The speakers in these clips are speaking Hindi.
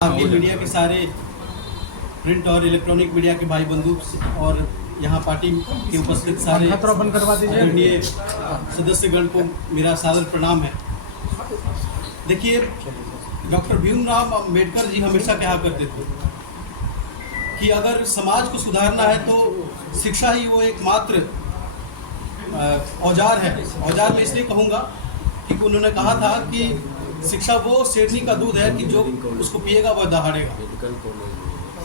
आपके मीडिया के सारे प्रिंट और इलेक्ट्रॉनिक मीडिया के भाई बंधु और यहाँ पार्टी के उपस्थित सारे आदरणीय सदस्यगण को मेरा सादर प्रणाम है। देखिए, डॉक्टर भीमराव अंबेडकर जी हमेशा कहा करते थे कि अगर समाज को सुधारना है तो शिक्षा ही वो एकमात्र औजार है। औजार मैं इसलिए कहूँगा कि उन्होंने कहा था कि शिक्षा वो शेरनी का दूध है कि जो उसको पिएगा वह दहाड़ेगा।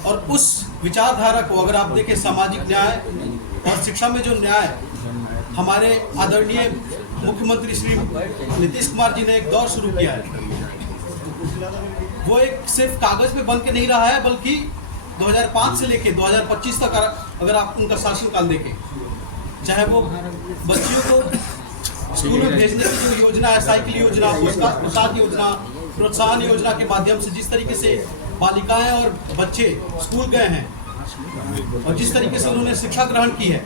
और उस विचारधारा को अगर आप देखें, सामाजिक न्याय और शिक्षा में जो न्याय हमारे आदरणीय मुख्यमंत्री श्री नीतीश कुमार जी ने एक दौर शुरू किया है, वो एक सिर्फ कागज पे बन के नहीं रहा है, बल्कि 2005 से लेके 2025 तक अगर आप उनका शासनकाल देखें, चाहे वो बच्चियों को स्कूल में भेजने की जो योजना है, साइकिल योजना, पोशाक योजना, प्रोत्साहन योजना के माध्यम से जिस तरीके से बालिकाएं और बच्चे स्कूल गए हैं और जिस तरीके से उन्होंने शिक्षा ग्रहण की है,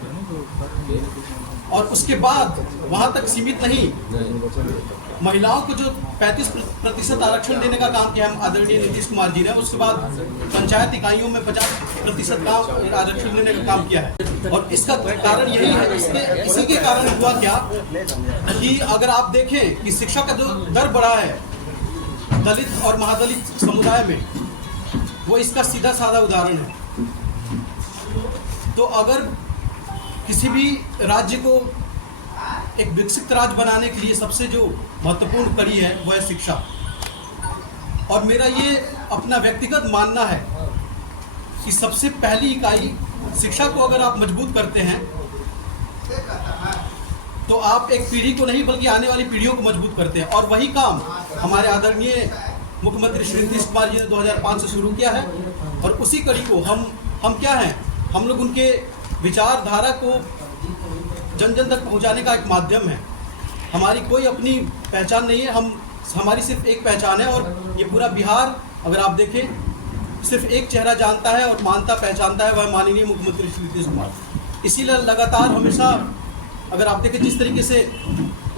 और उसके बाद वहां तक सीमित नहीं, महिलाओं को जो 35% आरक्षण देने का काम किया आदरणीय नीतीश कुमार जी ने, उसके बाद पंचायत इकाइयों में 50% का आरक्षण देने का काम किया है। और इसका कारण यही है, इसी के कारण हुआ क्या कि अगर आप देखें कि शिक्षा का जो दर बढ़ा है दलित और महादलित समुदाय में, वो इसका सीधा साधा उदाहरण है। तो अगर किसी भी राज्य को एक विकसित राज्य बनाने के लिए सबसे जो महत्वपूर्ण कड़ी है वह है शिक्षा। और मेरा ये अपना व्यक्तिगत मानना है कि सबसे पहली इकाई शिक्षा को अगर आप मजबूत करते हैं तो आप एक पीढ़ी को नहीं बल्कि आने वाली पीढ़ियों को मजबूत करते हैं। और वही काम हमारे आदरणीय मुख्यमंत्री श्री नीतीश कुमार जी ने 2005 से शुरू किया है। और उसी कड़ी को हम क्या हैं, हम लोग उनके विचारधारा को जन जन तक पहुंचाने का एक माध्यम है। हमारी कोई अपनी पहचान नहीं है, हमारी सिर्फ एक पहचान है। और ये पूरा बिहार अगर आप देखें सिर्फ एक चेहरा जानता है और मानता पहचानता है, वह माननीय मुख्यमंत्री श्री नीतीश कुमार। इसीलिए लगातार हमेशा अगर आप देखें जिस तरीके से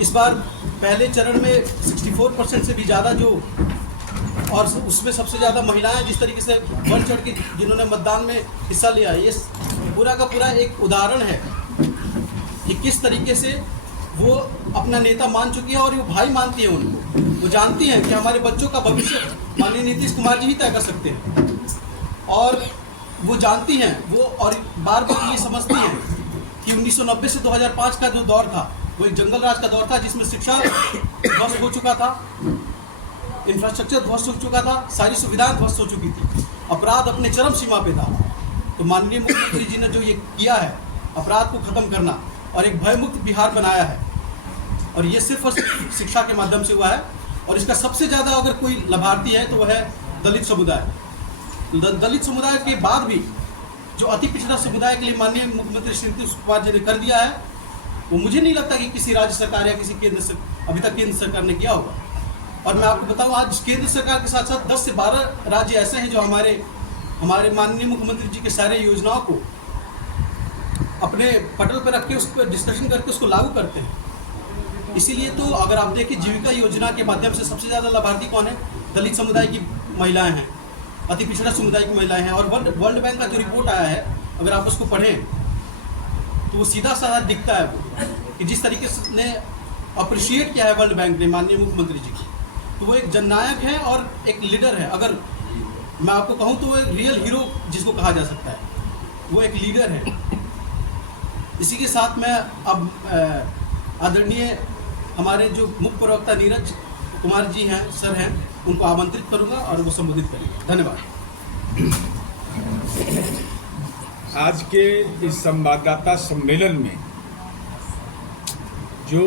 इस बार पहले चरण में 64% से भी ज़्यादा जो, और उसमें सबसे ज़्यादा महिलाएं जिस तरीके से बढ़ चढ़ के जिन्होंने मतदान में हिस्सा लिया, ये पूरा का पूरा एक उदाहरण है कि किस तरीके से वो अपना नेता मान चुकी है और वो भाई मानती है उनको। वो जानती हैं कि हमारे बच्चों का भविष्य माननीय नीतीश कुमार जी ही तय कर सकते हैं। और वो जानती हैं, वो और बार बार ये समझती हैं कि 1990 से 2005 का जो दौर था वो एक जंगल राज का दौर था, जिसमें शिक्षा ध्वस्त हो चुका था, इंफ्रास्ट्रक्चर ध्वस्त हो चुका था, सारी सुविधाएं ध्वस्त हो चुकी थी, अपराध अपने चरम सीमा पे था। तो माननीय मुख्यमंत्री जी ने जो ये किया है, अपराध को खत्म करना और एक भयमुक्त बिहार बनाया है, और ये सिर्फ और सिर्फ शिक्षा के माध्यम से हुआ है। और इसका सबसे ज़्यादा अगर कोई लाभार्थी है तो वह है दलित समुदाय। दलित समुदाय के बाद भी जो अति पिछड़ा समुदाय के लिए माननीय मुख्यमंत्री श्री नीतीश कुमार जी ने कर दिया है, वो मुझे नहीं लगता कि किसी राज्य सरकार या किसी केंद्र से अभी तक केंद्र सरकार ने किया होगा। और मैं आपको बताऊं, आज केंद्र सरकार के साथ साथ 10 से 12 राज्य ऐसे हैं जो हमारे माननीय मुख्यमंत्री जी के सारे योजनाओं को अपने पटल पर रख के उस पर डिस्कशन करके उसको लागू करते हैं। इसीलिए तो अगर आप देखें, जीविका योजना के माध्यम से सबसे ज़्यादा लाभार्थी कौन है? दलित समुदाय की महिलाएं हैं, अति पिछड़ा समुदाय की महिलाएं हैं। और वर्ल्ड बैंक का जो रिपोर्ट आया है, अगर आप उसको पढ़ें तो वो सीधा साधा दिखता है वो कि जिस तरीके से ने अप्रिशिएट किया है वर्ल्ड बैंक ने माननीय मुख्यमंत्री जी की, तो वो एक जननायक है और एक लीडर है। अगर मैं आपको कहूँ तो वो एक रियल हीरो जिसको कहा जा सकता है, वो एक लीडर है। इसी के साथ मैं अब आदरणीय हमारे जो मुख्य प्रवक्ता नीरज कुमार जी हैं, सर हैं, उनको आमंत्रित करूंगा और वो संबोधित करेंगे। धन्यवाद। आज के इस संवाददाता सम्मेलन में जो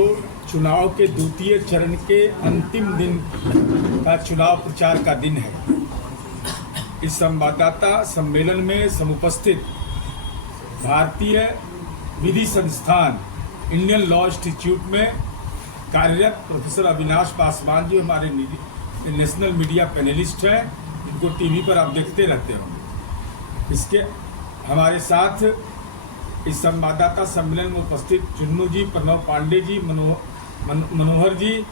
चुनाव के द्वितीय चरण के अंतिम दिन का चुनाव प्रचार का दिन है, इस संवाददाता सम्मेलन में समुपस्थित भारतीय विधि संस्थान इंडियन लॉ इंस्टीट्यूट में कार्यरत प्रोफेसर अविनाश पासवान जी हमारे नेशनल मीडिया पैनलिस्ट हैं, इनको टीवी पर आप देखते रहते होंगे। इसके हमारे साथ इस संवाददाता सम्मेलन में उपस्थित चुन्नू जी, प्रणव पांडे जी, मनोहर जी,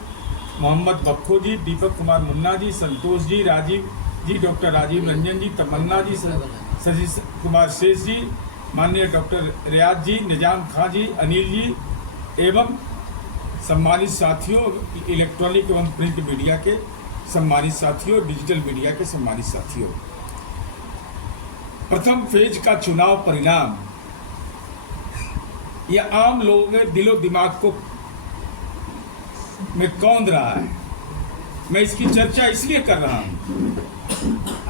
मोहम्मद बक्खो जी, दीपक कुमार मुन्ना जी, संतोष जी, राजीव जी, डॉक्टर राजीव रंजन जी, तमन्ना जी, सतीश कुमार शेष जी, माननीय डॉक्टर रियाज जी, निजाम खां जी, अनिल जी एवं सम्मानित साथियों, इलेक्ट्रॉनिक एवं प्रिंट मीडिया के सम्मानित साथियों, डिजिटल मीडिया के सम्मानित साथियों, प्रथम फेज का चुनाव परिणाम यह आम लोगों के दिलो दिमाग को में कौंध रहा है। मैं इसकी चर्चा इसलिए कर रहा हूं,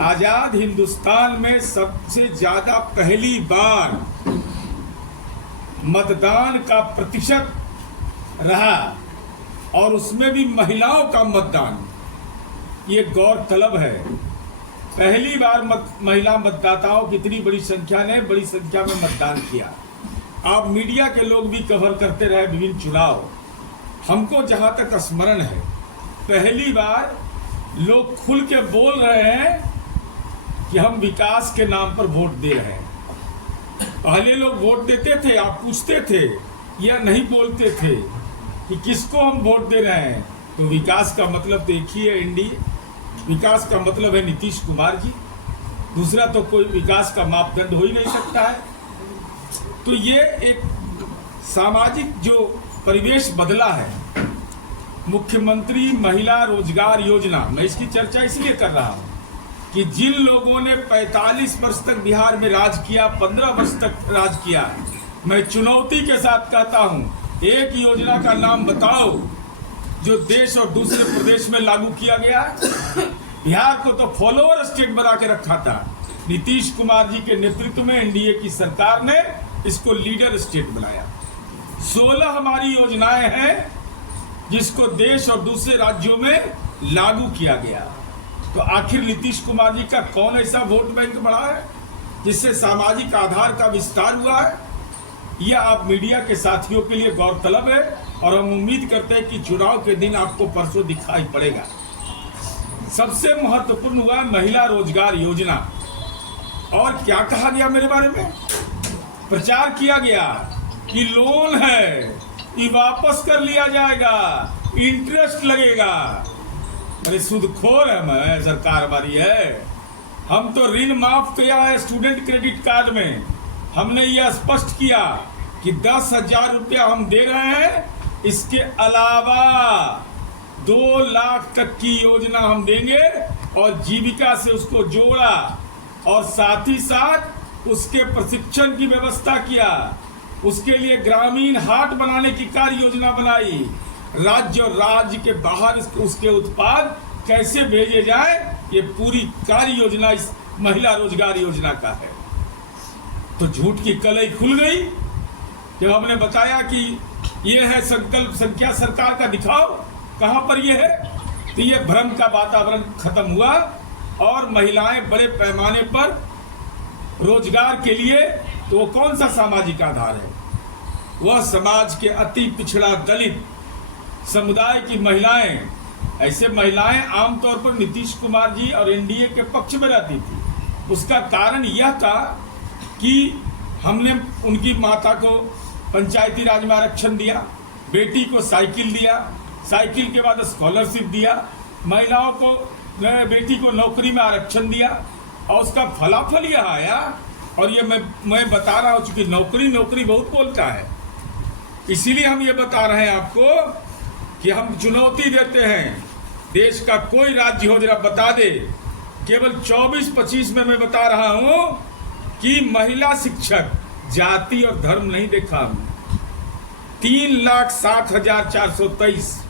आजाद हिंदुस्तान में सबसे ज्यादा पहली बार मतदान का प्रतिशत रहा और उसमें भी महिलाओं का मतदान, ये गौरतलब है। पहली बार महिला मतदाताओं की इतनी बड़ी संख्या ने बड़ी संख्या में मतदान किया। आप मीडिया के लोग भी कवर करते रहे विभिन्न चुनाव। हमको जहां तक स्मरण है, पहली बार लोग खुल के बोल रहे हैं कि हम विकास के नाम पर वोट दे रहे हैं। पहले लोग वोट देते थे, आप पूछते थे या नहीं बोलते थे कि किसको हम वोट दे रहे हैं, तो विकास का मतलब तो एक ही है, इंडिया। विकास का मतलब है नीतीश कुमार जी, दूसरा तो कोई विकास का मापदंड हो ही नहीं सकता है। तो ये एक सामाजिक जो परिवेश बदला है, मुख्यमंत्री महिला रोजगार योजना, मैं इसकी चर्चा इसलिए कर रहा हूं कि जिन लोगों ने 45 वर्ष तक बिहार में राज किया, 15 वर्ष तक राज किया, मैं चुनौती के साथ कहता हूं, एक योजना का नाम बताओ जो देश और दूसरे प्रदेश में लागू किया गया। बिहार को तो फॉलोअर स्टेट बना के रखा था। नीतीश कुमार जी के नेतृत्व में एनडीए की सरकार ने इसको लीडर स्टेट बनाया। 16 हमारी योजनाएं हैं जिसको देश और दूसरे राज्यों में लागू किया गया। तो आखिर नीतीश कुमार जी का कौन ऐसा वोट बैंक बढ़ा है जिससे सामाजिक आधार का विस्तार हुआ है? यह आप मीडिया के साथियों के लिए गौरतलब है और हम उम्मीद करते हैं कि चुनाव के दिन आपको परसों दिखाई पड़ेगा। सबसे महत्वपूर्ण हुआ महिला रोजगार योजना। और क्या कहा गया मेरे बारे में? प्रचार किया गया कि लोन है, ये वापस कर लिया जाएगा, इंटरेस्ट लगेगा। अरे सूदखोर है, मैं सरकार हमारी है। हम तो ऋण माफ किया है स्टूडेंट क्रेडिट कार्ड में। हमने यह स्पष्ट किया कि 10,000 रुपया हम दे रहे हैं, इसके अलावा 2 लाख तक की योजना हम देंगे और जीविका से उसको जोड़ा और साथ ही साथ उसके प्रशिक्षण की व्यवस्था किया। उसके लिए ग्रामीण हाट बनाने की कार्य योजना बनाई। राज्य और राज्य के बाहर उसके उत्पाद कैसे भेजे जाए, ये पूरी कार्य योजना इस महिला रोजगार योजना का है। तो झूठ की कलई खुल गई जब हमने बताया कि ये है संकल्प संख्या सरकार का, दिखाओ कहां पर ये है। तो ये भ्रम का वातावरण खत्म हुआ और महिलाएं बड़े पैमाने पर रोजगार के लिए, तो वो कौन सा सामाजिक आधार है? वह समाज के अति पिछड़ा दलित समुदाय की महिलाएं। ऐसे महिलाएं आमतौर पर नीतीश कुमार जी और एनडीए के पक्ष में रहती थी। उसका कारण यह था कि हमने उनकी माता को पंचायती राज में आरक्षण दिया, बेटी को साइकिल दिया, साइकिल के बाद स्कॉलरशिप दिया, महिलाओं को, बेटी को नौकरी में आरक्षण दिया और उसका फलाफल यह आया। और ये मैं बता रहा हूं, चूंकि नौकरी बहुत बोलता है, इसीलिए हम ये बता रहे हैं आपको कि हम चुनौती देते हैं। देश का कोई राज्य हो जरा बता दे, केवल 24-25 में मैं बता रहा हूं कि महिला शिक्षक, जाति और धर्म नहीं देखा हमने, 3,07,423,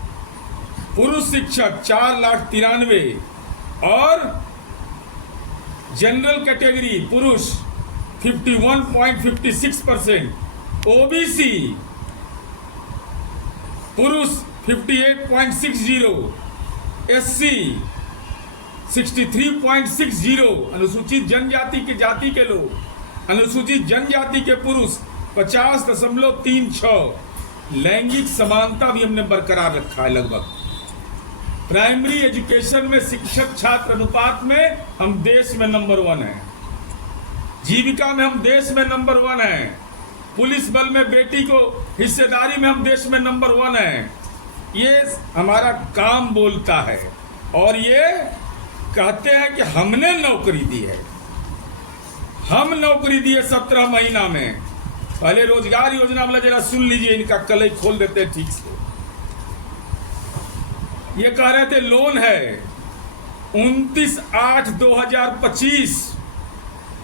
पुरुष शिक्षक 4,93,000 और जनरल कैटेगरी पुरुष 51.56%, ओबीसी पुरुष 58.60, एससी 63.60, अनुसूचित जनजाति के लोग, अनुसूचित जनजाति के पुरुष 50.36। लैंगिक समानता भी हमने बरकरार रखा है। लगभग प्राइमरी एजुकेशन में शिक्षक छात्र अनुपात में हम देश में नंबर 1 हैं। जीविका में हम देश में नंबर 1 हैं। पुलिस बल में बेटी को हिस्सेदारी में हम देश में नंबर 1 हैं। ये हमारा काम बोलता है और ये कहते हैं कि हमने नौकरी दी है, हम नौकरी दिए 17 महीना में। पहले रोजगार योजना वाला जरा सुन लीजिए, इनका कलई खोल देते हैं ठीक से। ये कह रहे थे लोन है 29/8/2025,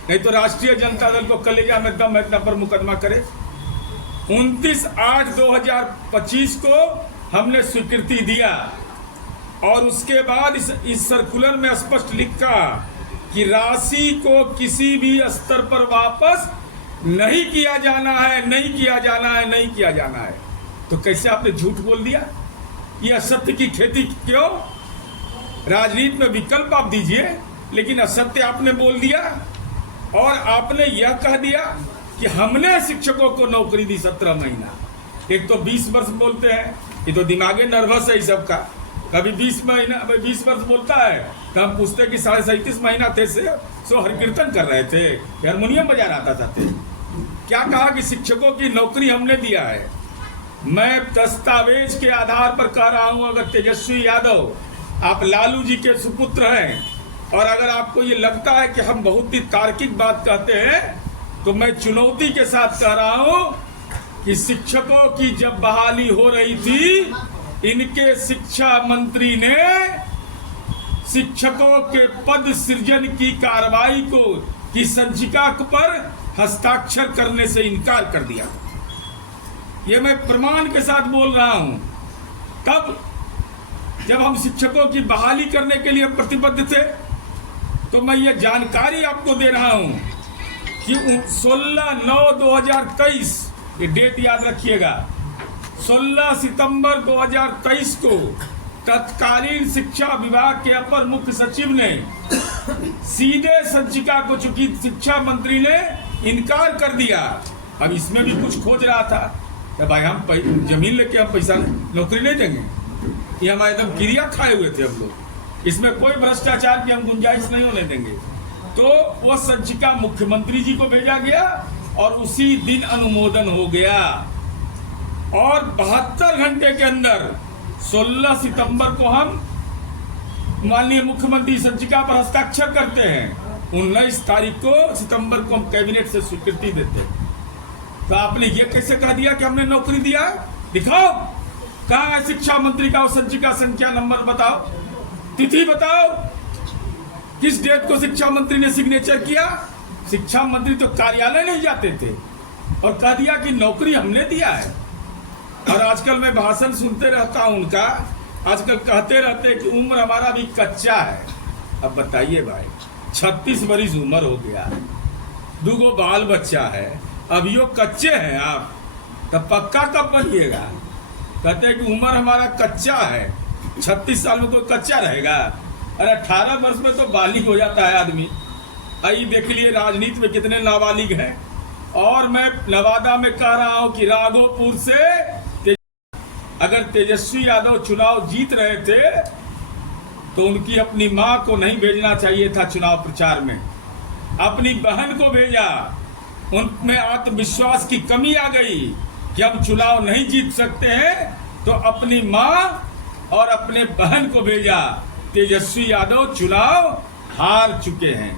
नहीं तो राष्ट्रीय जनता दल को कलेजा में दम इतना पर मुकदमा करे। 29/8/2025 को हमने स्वीकृति दिया और उसके बाद इस सर्कुलर में स्पष्ट लिखा कि राशि को किसी भी स्तर पर वापस नहीं किया जाना है, नहीं किया जाना है, नहीं किया जाना है। तो कैसे आपने झूठ बोल दिया? ये असत्य की खेती क्यों? राजनीति में विकल्प आप दीजिए, लेकिन असत्य आपने बोल दिया। और आपने यह कह दिया कि हमने शिक्षकों को नौकरी दी 17 महीना। एक तो 20 वर्ष बोलते हैं, ये तो दिमागे नर्वस है इस सब का। कभी 20 वर्ष बोलता है तो हम पूछते कि 37.5 महीना थे से सो हर कीर्तन कर रहे थे, हारमोनियम बजा रहा था। क्या कहा कि शिक्षकों की नौकरी हमने दिया है। मैं दस्तावेज के आधार पर कह रहा हूं, अगर तेजस्वी यादव आप लालू जी के सुपुत्र हैं और अगर आपको ये लगता है कि हम बहुत ही तार्किक बात कहते हैं, तो मैं चुनौती के साथ कह रहा हूं कि शिक्षकों की जब बहाली हो रही थी, इनके शिक्षा मंत्री ने शिक्षकों के पद सृजन की कार्रवाई की संचिका पर हस्ताक्षर करने से इनकार कर दिया। ये मैं प्रमाण के साथ बोल रहा हूं। तब जब हम शिक्षकों की बहाली करने के लिए प्रतिबद्ध थे, तो मैं ये जानकारी आपको दे रहा हूं कि 16/9/2023, ये डेट याद रखिएगा, 16 सितंबर 2023 को तत्कालीन शिक्षा विभाग के अपर मुख्य सचिव ने सीधे संचिका को, चूंकि शिक्षा मंत्री ने इनकार कर दिया। अब इसमें भी कुछ खोज रहा था कि भाई हम जमीन लेके हम पैसा नौकरी नहीं देंगे, ये हमारे एकदम क्रिया खाए हुए थे हम लोग, इसमें कोई भ्रष्टाचार की हम गुंजाइश नहीं होने देंगे। तो वो संचिका मुख्यमंत्री जी को भेजा गया और उसी दिन अनुमोदन हो गया और 72 घंटे के अंदर 16 सितंबर को हम माननीय मुख्यमंत्री संचिका पर हस्ताक्षर करते हैं। 19 तारीख को सितंबर को हम कैबिनेट से स्वीकृति देते हैं। तो आपने ये कैसे कह दिया कि हमने नौकरी दिया? दिखाओ कहाँ है शिक्षा मंत्री का वो संचिका संख्या नंबर बताओ, तिथि बताओ, किस डेट को शिक्षा मंत्री ने सिग्नेचर किया। शिक्षा मंत्री तो कार्यालय नहीं जाते थे और कह दिया कि नौकरी हमने दिया है। और आजकल मैं भाषण सुनते रहता हूं उनका, आजकल कहते रहते कि उम्र हमारा भी कच्चा है। अब बताइए भाई, 36 वर्ष उम्र हो गया, 2 बाल बच्चा है, अभियो कच्चे हैं आप, तब पक्का कब बनिएगा? कहते हैं कि उम्र हमारा कच्चा है, 36 साल में कोई कच्चा रहेगा? अरे 18 वर्ष में तो बालिग हो जाता है आदमी। आइए देख लिए राजनीति में कितने नाबालिग हैं। और मैं नवादा में कह रहा हूं कि राघोपुर से अगर तेजस्वी यादव चुनाव जीत रहे थे तो उनकी अपनी मां को नहीं भेजना चाहिए था चुनाव प्रचार में, अपनी बहन को भेजा। उनमें आत्मविश्वास की कमी आ गई कि हम चुनाव नहीं जीत सकते हैं, तो अपनी मां और अपने बहन को भेजा। तेजस्वी यादव चुनाव हार चुके हैं।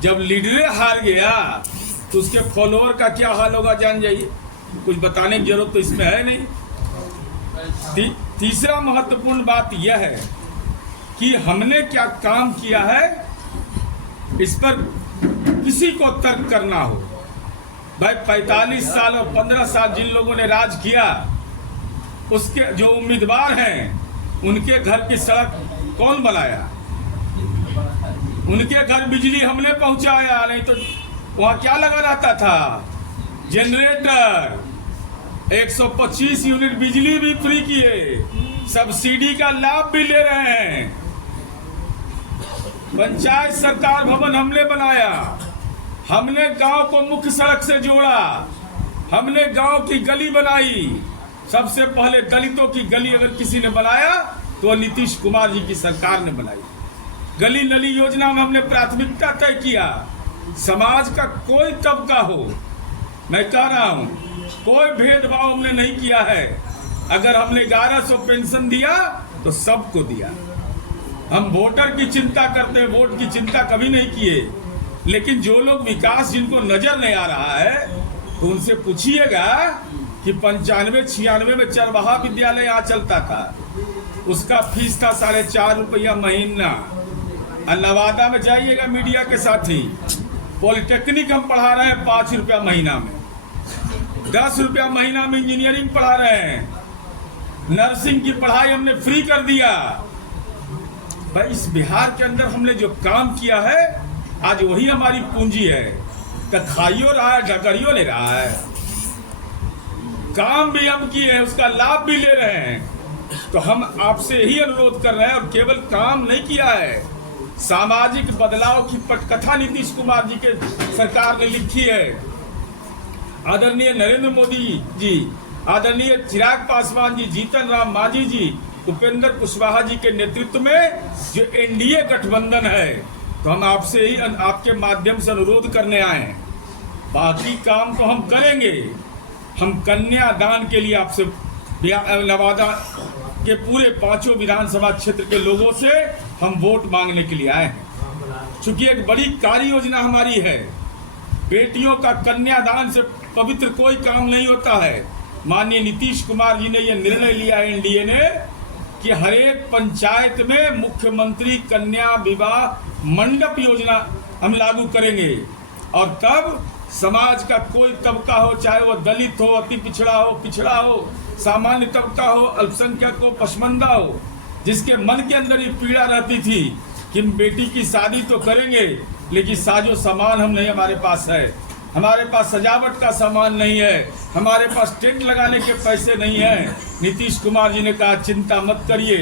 जब लीडर हार गया तो उसके फॉलोअर का क्या हाल होगा जान जाइए, कुछ बताने की जरूरत तो इसमें है नहीं। तीसरा महत्वपूर्ण बात यह है कि हमने क्या काम किया है, इस पर किसी को तर्क करना हो। भाई 45 साल और 15 साल जिन लोगों ने राज किया, उसके जो उम्मीदवार हैं, उनके घर की सड़क कौन बनाया? उनके घर बिजली हमने पहुंचाया, नहीं तो वहां क्या लगा रहता था? जनरेटर। 125 यूनिट बिजली भी फ्री किए, सब्सिडी का लाभ भी ले रहे हैं। पंचायत सरकार भवन हमने बनाया, हमने गांव को मुख्य सड़क से जोड़ा, हमने गांव की गली बनाई। सबसे पहले दलितों की गली अगर किसी ने बनाया तो नीतीश कुमार जी की सरकार ने बनाई। गली नली योजना में हमने प्राथमिकता तय किया। समाज का कोई तबका हो, मैं कह रहा हूं, कोई भेदभाव हमने नहीं किया है। अगर हमने 1100 पेंशन दिया तो सबको दिया। हम वोटर की चिंता करते हैं, वोट की चिंता कभी नहीं किए। लेकिन जो लोग विकास जिनको नजर नहीं आ रहा है तो उनसे पूछिएगा कि 95-96 में चरवाहा विद्यालय यहाँ चलता था, उसका फीस था 4.5 रुपया महीना। और नवादा में जाइएगा मीडिया के साथी, पॉलिटेक्निक हम पढ़ा रहे हैं 5 रुपया महीना में, 10 रुपया महीना में इंजीनियरिंग पढ़ा रहे हैं, नर्सिंग की पढ़ाई हमने फ्री कर दिया। भाई इस बिहार के अंदर हमने जो काम किया है आज वही हमारी पूंजी है। तो खाइयो रहा है, ढकरियो ले रहा है, काम भी हम किए हैं, उसका लाभ भी ले रहे हैं। तो हम आपसे यही अनुरोध कर रहे हैं, और केवल काम नहीं किया है, सामाजिक बदलाव की पटकथा नीतीश कुमार जी के सरकार ने लिखी है। आदरणीय नरेंद्र मोदी जी, आदरणीय चिराग पासवान जी, जीतन राम मांझी जी, उपेंद्र कुशवाहा जी के नेतृत्व में जो एनडीए गठबंधन है, तो हम आपसे ही आपके माध्यम से अनुरोध करने आए हैं। बाकी काम तो हम करेंगे। हम कन्यादान के लिए आपसे नवादा के पूरे 5 विधानसभा क्षेत्र के लोगों से हम वोट मांगने के लिए आए हैं। चूंकि एक बड़ी कार्य योजना हमारी है, बेटियों का कन्यादान से पवित्र कोई काम नहीं होता है। माननीय नीतीश कुमार जी ने यह निर्णय लिया है एनडीए ने कि हर एक पंचायत में मुख्यमंत्री कन्या विवाह मंडप योजना हम लागू करेंगे। और तब समाज का कोई तबका हो, चाहे वो दलित हो, अति पिछड़ा हो, सामान्य तबका हो, अल्पसंख्यक हो, पसमंदा हो, जिसके मन के अंदर ये पीड़ा रहती थी कि बेटी की शादी तो करेंगे लेकिन साजो सामान हम नहीं, हमारे पास है, हमारे पास सजावट का सामान नहीं है, हमारे पास टेंट लगाने के पैसे नहीं है। नीतीश कुमार जी ने कहा चिंता मत करिए,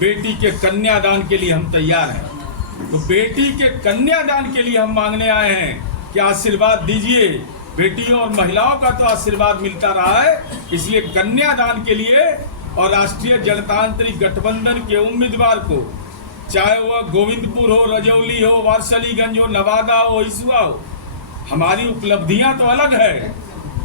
बेटी के कन्यादान के लिए हम तैयार हैं। तो बेटी के कन्यादान के लिए हम मांगने आए हैं कि आशीर्वाद दीजिए। बेटियों और महिलाओं का तो आशीर्वाद मिलता रहा है, इसलिए कन्यादान के लिए और राष्ट्रीय जनतांत्रिक गठबंधन के उम्मीदवार को, चाहे वह गोविंदपुर हो, रजौली हो, वारसलीगंज हो, नवादा हो, हिसुआ हो, हमारी उपलब्धियां तो अलग है,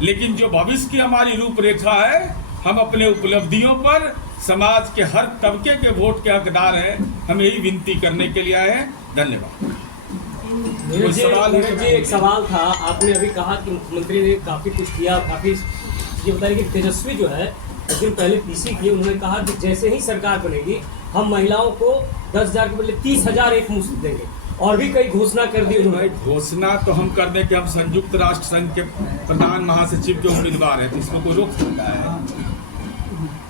लेकिन जो भविष्य की हमारी रूपरेखा है, हम अपने उपलब्धियों पर समाज के हर तबके के वोट के हकदार हैं। हम यही विनती करने के लिए आए हैं। धन्यवाद। नीरज जी, एक सवाल था, आपने अभी कहा कि मुख्यमंत्री ने काफी कुछ किया, काफी ये बताइए कि तेजस्वी जो है कुछ दिन पहले पीसी किए, उन्होंने कहा कि जैसे ही सरकार बनेगी हम महिलाओं को 10,000 के बदले 30,000 एक मुश्त देंगे, और भी कई घोषणा कर दी उन्होंने। घोषणा तो हम कर दें कि हम संयुक्त राष्ट्र संघ के प्रधान महासचिव के उम्मीदवार हैं, तो इसमें कोई रोक सकता है?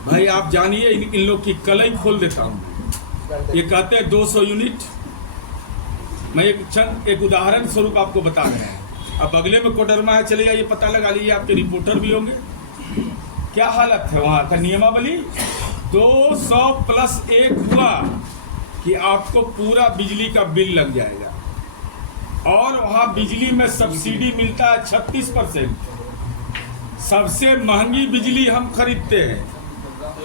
भाई आप जानिए, इन लोग की कलई खोल देता हूँ। ये कहते हैं 200 यूनिट। मैं एक उदाहरण स्वरूप आपको बता रहे हैं। अब बगले में कोडरमा है, चले जाइए, पता लगा लीजिए, आपके रिपोर्टर भी होंगे। क्या हालत है वहाँ का? नियमावली 200+1 हुआ कि आपको पूरा बिजली का बिल लग जाएगा, और वहाँ बिजली में सब्सिडी मिलता है 36%। सबसे महंगी बिजली हम खरीदते हैं।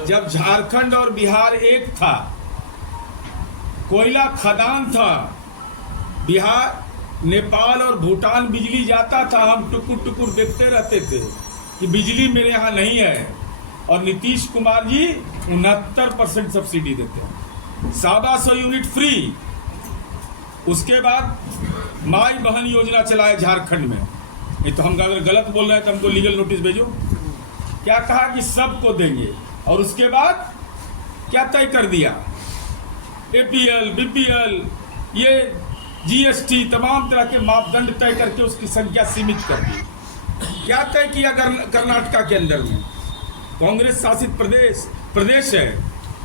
जब झारखंड और बिहार एक था, कोयला खदान था, बिहार, नेपाल और भूटान बिजली जाता था, हम टुकुर टुकुर देखते रहते थे कि बिजली मेरे यहाँ नहीं है। और नीतीश कुमार जी 69% सब्सिडी देते हैं, 1,200 यूनिट फ्री। उसके बाद माई बहन योजना चलाए झारखंड में। ये तो हम अगर गलत बोल रहे हैं तो हमको लीगल नोटिस भेजो। क्या कहा कि सबको देंगे, और उसके बाद क्या तय कर दिया? APL, BPL, ये GST, तमाम तरह के मापदंड तय करके उसकी संख्या सीमित कर दी। क्या तय किया? कर्नाटका के अंदर में कांग्रेस शासित प्रदेश है,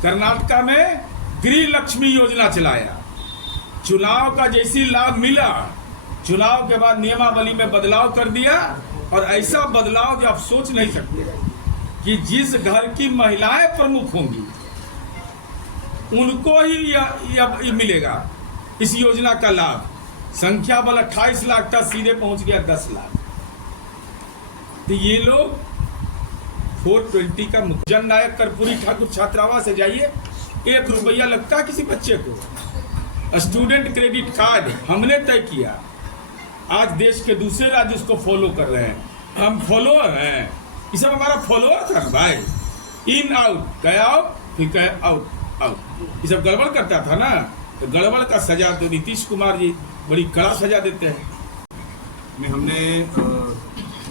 कर्नाटका में गृह लक्ष्मी योजना चलाया। चुनाव का जैसी लाभ मिला, चुनाव के बाद नियमावली में बदलाव कर दिया, और ऐसा बदलाव जो आप सोच नहीं सकते कि जिस घर की महिलाएं प्रमुख होंगी उनको ही यह मिलेगा इस योजना का लाभ। संख्या बल 28 लाख था, सीधे पहुंच गया 10 लाख। तो ये लोग 420 का जननायक कर्पूरी ठाकुर छात्रावास से जाइए, 1 रुपया लगता है किसी बच्चे को। स्टूडेंट क्रेडिट कार्ड हमने तय किया, आज देश के दूसरे राज्य उसको फॉलो कर रहे हैं। हम फॉलोअर हैं, ये सब हमारा फॉलोअर था भाई। इन आउट, कहे आउट, फिर कहे आउट आउट, ये सब गड़बड़ करता था ना। तो गड़बड़ का सजा तो नीतीश कुमार जी बड़ी कड़ा सजा देते हैं। में हमने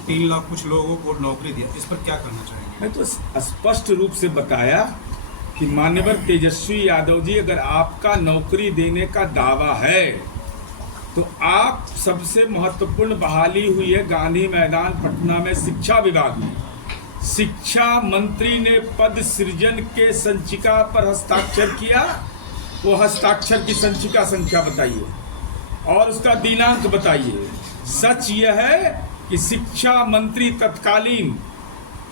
3 लाख कुछ लोगों को नौकरी दिया, इस पर क्या करना चाहेंगे? मैं तो स्पष्ट रूप से बताया कि माननीय तेजस्वी यादव जी, अगर आपका नौकरी देने का दावा है तो आप सबसे महत्वपूर्ण बहाली हुई है गांधी मैदान पटना में शिक्षा विभाग में। शिक्षा मंत्री ने पद सृजन के संचिका पर हस्ताक्षर किया। वो हस्ताक्षर की संचिका संख्या बताइए और उसका दिनांक बताइए। सच यह है कि शिक्षा मंत्री तत्कालीन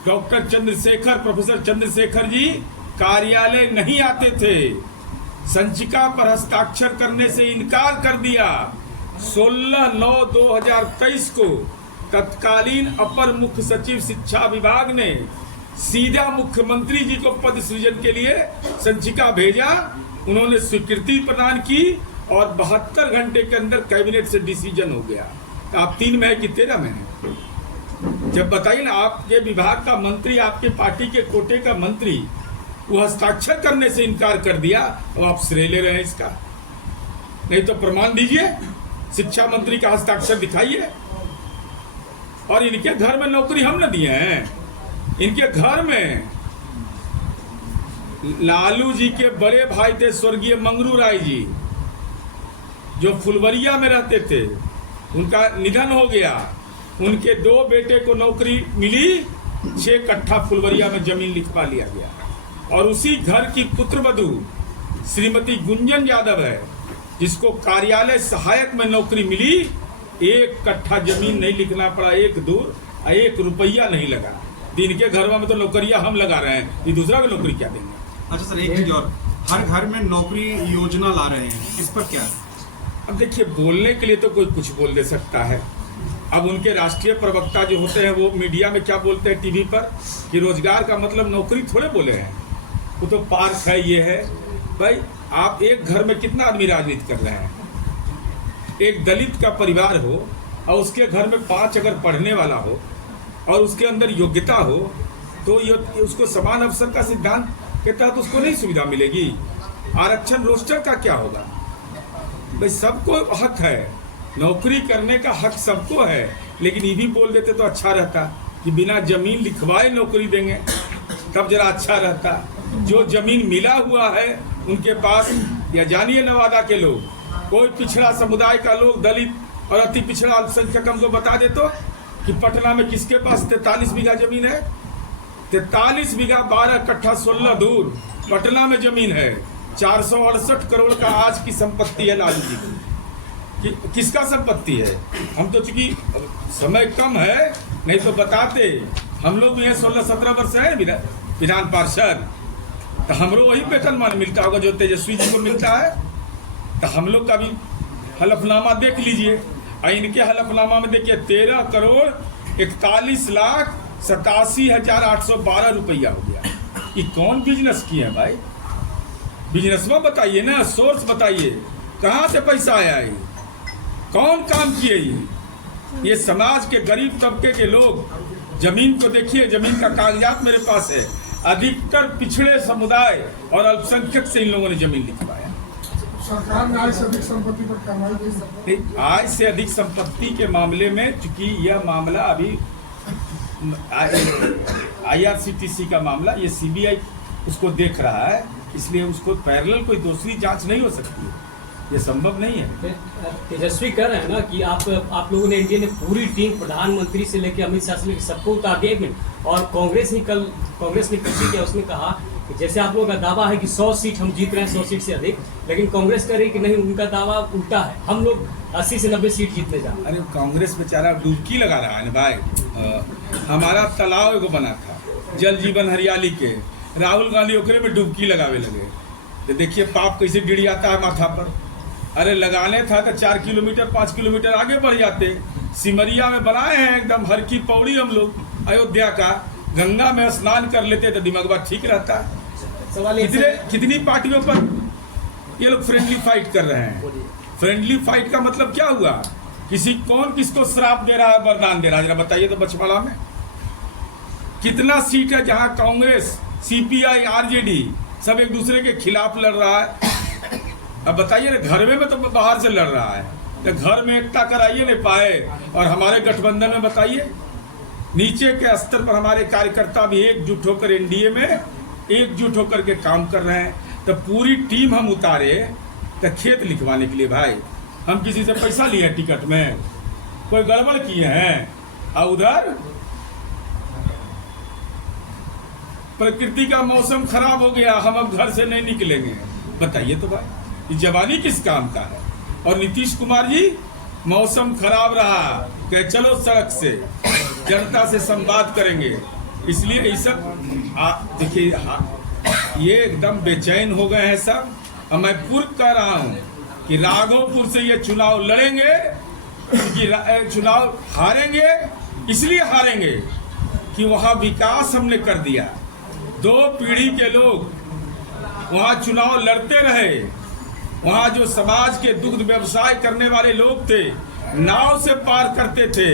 डॉक्टर चंद्रशेखर, प्रोफेसर चंद्रशेखर जी कार्यालय नहीं आते थे। संचिका पर हस्ताक्षर करने से इनकार कर दिया। 16/9/2023 को तत्कालीन अपर मुख्य सचिव शिक्षा विभाग ने सीधा मुख्यमंत्री जी को पद सृजन के लिए संचिका भेजा। उन्होंने स्वीकृति प्रदान की और 72 घंटे के अंदर कैबिनेट से डिसीजन हो गया। तो आप 3 में है कि 13 में है? जब बताइए ना, आपके विभाग का मंत्री, आपके पार्टी के कोटे का मंत्री, वो हस्ताक्षर करने से इनकार कर दिया और आप श्रेय ले रहे हैं इसका। नहीं तो प्रमाण दीजिए, शिक्षा मंत्री का हस्ताक्षर दिखाइए। और इनके घर में नौकरी हम न दिए हैं। इनके घर में लालू जी के बड़े भाई थे स्वर्गीय मंगरू राय जी, जो फुलवरिया में रहते थे, उनका निधन हो गया। उनके 2 बेटे को नौकरी मिली, 6 कट्ठा फुलवरिया में जमीन लिखवा लिया गया। और उसी घर की पुत्रवधू श्रीमती गुंजन यादव है, जिसको कार्यालय सहायक में नौकरी मिली। 1 कट्ठा जमीन नहीं लिखना पड़ा, 1 दूर, 1 रुपया नहीं लगा। दिन के घरों में तो नौकरियां हम लगा रहे हैं, ये दूसरा को नौकरी क्या देंगे? अच्छा सर, एक चीज और, हर घर में नौकरी योजना ला रहे हैं, इस पर क्या है? अब देखिए, बोलने के लिए तो कोई कुछ बोल दे सकता है। अब उनके राष्ट्रीय प्रवक्ता जो होते हैं वो मीडिया में क्या बोलते हैं टीवी पर कि रोजगार का मतलब नौकरी थोड़े बोले हैं। वो तो पार्क है, ये है। भाई, आप एक घर में कितना आदमी राजनीति कर रहे हैं? एक दलित का परिवार हो और उसके घर में 5 अगर पढ़ने वाला हो और उसके अंदर योग्यता हो, तो ये उसको समान अवसर का सिद्धांत के तहत उसको नहीं सुविधा मिलेगी। आरक्षण रोस्टर का क्या होगा? भाई, सबको हक है, नौकरी करने का हक सबको है। लेकिन ये भी बोल देते तो अच्छा रहता कि बिना जमीन लिखवाए नौकरी देंगे, तब जरा अच्छा रहता। जो जमीन मिला हुआ है उनके पास, या जानिए नवादा के लोग, कोई पिछड़ा समुदाय का लोग, दलित और अति पिछड़ा अल्पसंख्यक हमको बता दे तो कि पटना में किसके पास 43 बीघा जमीन है? 43 बीघा 12 कट्ठा 16 दूर पटना में जमीन है। 468 करोड़ का आज की संपत्ति है लालू जी की। किसका संपत्ति है? हम तो चूंकि समय कम है, नहीं तो बताते। हम लोग भी 16-17 वर्ष है विधान पार्षद, तो हम लोग वही वेतनमान मिलता होगा जो तेजस्वी जी को मिलता है। तो हम लोग का भी हलफनामा देख लीजिए। और इनके हलफनामा में देखिए 13,41,87,812 रुपया हो गया। ये कौन बिजनेस किए हैं भाई? बिजनेसवा बताइए ना, सोर्स बताइए, कहाँ से पैसा आया है? कौन काम किए? ये समाज के गरीब तबके के लोग। जमीन को देखिए, जमीन का कागजात मेरे पास है। अधिकतर पिछड़े समुदाय और अल्पसंख्यक से इन लोगों ने जमीन लिखवाया। सरकार ने आय से अधिक संपत्ति पर कार्रवाई की। आय से अधिक संपत्ति के मामले में, चूंकि यह मामला अभी IRCTC का मामला, ये CBI उसको देख रहा है, इसलिए उसको पैरेलल कोई दूसरी जांच नहीं हो सकती है, ये संभव नहीं है। तेजस्वी कह रहे हैं ना कि आप लोगों ने, एनडीए ने पूरी टीम, प्रधानमंत्री से लेकर अमित शाह से लेकर सबको उतार दिया। एक मिनट, और कांग्रेस ने कृषि किया, उसने कहा कि जैसे आप लोगों का दावा है कि 100 सीट हम जीत रहे हैं, 100 सीट से अधिक, लेकिन कांग्रेस कह रही कि नहीं, उनका दावा उल्टा है, हम लोग 80 से 90 सीट जीतने जा रहे हैं। अरे कांग्रेस बेचारा डुबकी लगा रहा है ना भाई। हमारा तालाब एगो बना था जल जीवन हरियाली के, राहुल गांधी ओकरे में डुबकी लगावे लगे। तो देखिए पाप कैसे गिड़ियाता है माथा पर। अरे लगाने था तो 4 किलोमीटर 5 किलोमीटर आगे बढ़ जाते। सिमरिया में बनाए हैं एकदम हर की पौड़ी, हम लोग अयोध्या का, गंगा में स्नान कर लेते तो दिमाग ठीक रहता। सवाल कितनी पार्टियों पर ये लोग फ्रेंडली फाइट कर रहे हैं। फ्रेंडली फाइट का मतलब क्या हुआ? कौन किसको श्राप दे रहा है, वरदान दे रहा है? जरा बताइए तो। बछवाड़ा में कितना सीट है जहां कांग्रेस, CPI, RJD सब एक दूसरे के खिलाफ लड़ रहा है? अब बताइए ना, घर में तो बाहर से लड़ रहा है, तो घर में एकता कराइए नहीं पाए। और हमारे गठबंधन में बताइए, नीचे के स्तर पर हमारे कार्यकर्ता भी एकजुट होकर एनडीए में एकजुट होकर के काम कर रहे हैं। तो पूरी टीम हम उतारे तो खेत लिखवाने के लिए भाई, हम किसी से पैसा लिए टिकट में, कोई गड़बड़ किए हैं? और उधर प्रकृति का मौसम खराब हो गया, हम अब घर से नहीं निकलेंगे। बताइए तो भाई, ये जवानी किस काम का है? और नीतीश कुमार जी, मौसम खराब रहा, कहे चलो सड़क से जनता से संवाद करेंगे, इसलिए ये सब देखिए ये एकदम बेचैन हो गए हैं सब। और मैं पूर्व कह रहा हूँ कि राघोपुर से ये चुनाव लड़ेंगे, कि चुनाव हारेंगे, इसलिए हारेंगे कि वहाँ विकास हमने कर दिया। 2 पीढ़ी के लोग वहाँ चुनाव लड़ते रहे, वहाँ जो समाज के दुग्ध व्यवसाय करने वाले लोग थे, नाव से पार करते थे,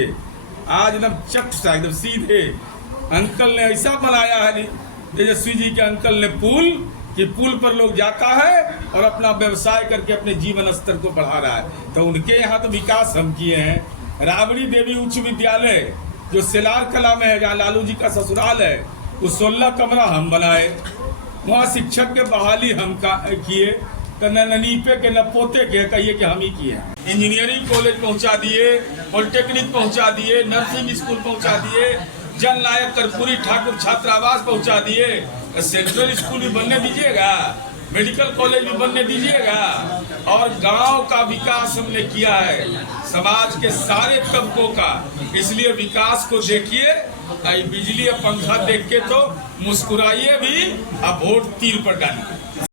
आज एकदम चट एकदम सीधे अंकल ने ऐसा बनाया है तेजस्वी जी के अंकल ने पुल, कि पुल पर लोग जाता है और अपना व्यवसाय करके अपने जीवन स्तर को बढ़ा रहा है। तो उनके यहाँ तो विकास हम किए हैं। राबड़ी देवी उच्च विद्यालय जो सेलार कला में है, जहाँ लालू जी का ससुराल है, उस 16 कमरा हम बनाए, वहाँ शिक्षक के बहाली हम किए। तो न नीपे के न पोते के कहिए कि हम ही किए। इंजीनियरिंग कॉलेज पहुँचा दिए, पॉलिटेक्निक पहुँचा दिए, नर्सिंग स्कूल पहुँचा दिए, जन नायक कर्पूरी ठाकुर छात्रावास पहुँचा दिए, सेंट्रल स्कूल भी बनने दीजिएगा, मेडिकल कॉलेज भी बनने दीजिएगा। और गांव का विकास हमने किया है, समाज के सारे तबकों का। इसलिए विकास को देखिए, बिजली और पंखा देख के तो मुस्कुराइए भी, अब वोट तीर पर डालिए।